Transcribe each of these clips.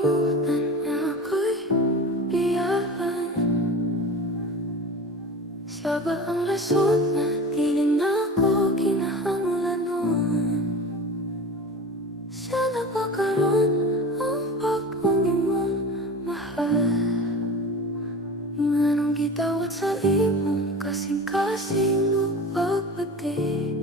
kalimutan na ako'y biyahan. Siya ba ang rason na di na ako kinahanglan noon? Siya na ba karon ang bagong imong mahal? Nganong gitawat sa imong kasing-kasing o pagpati?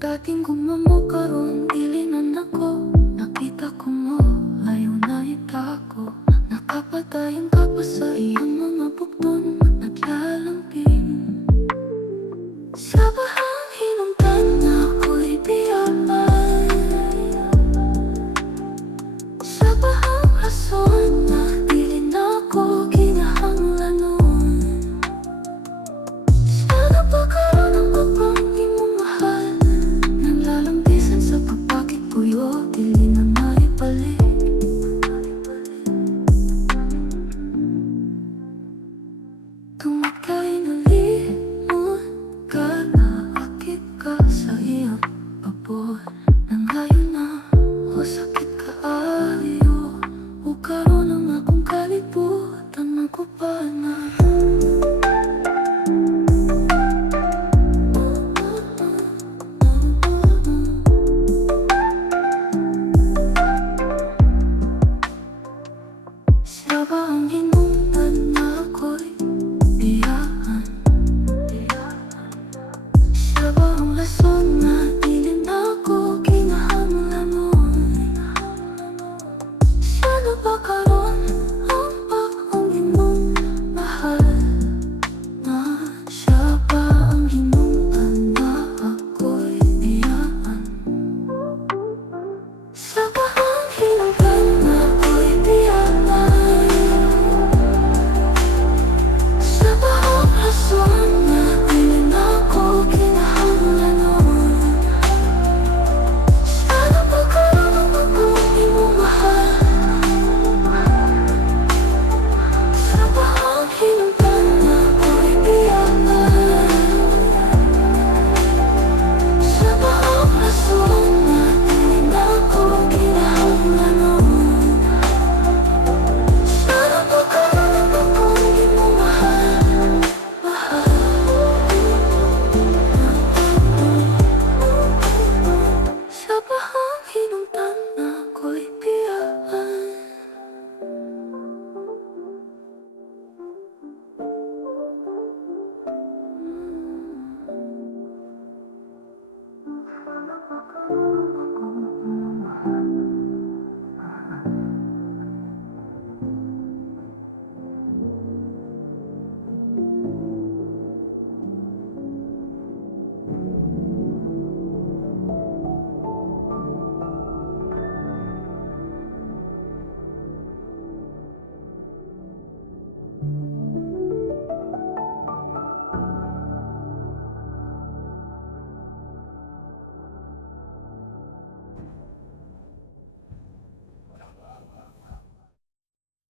Dating gumamo karon dili na nako. Nakita ko mo, ayaw na itako. Nakapatayin ka pa sa iyong mga bukton, naglalambing. Siya ba ang hinungdan na ako'y biyahan? Siya ba ang rason na dili na ako kinahanglan noon? Siya na ba karon ang bagong imong mahal? Naglalambisan sa pagpakikuyo, dili na maibalik. Tungod kay nalimot ka, naakit ka sa iyang pabor. Nang ngayon na, o sa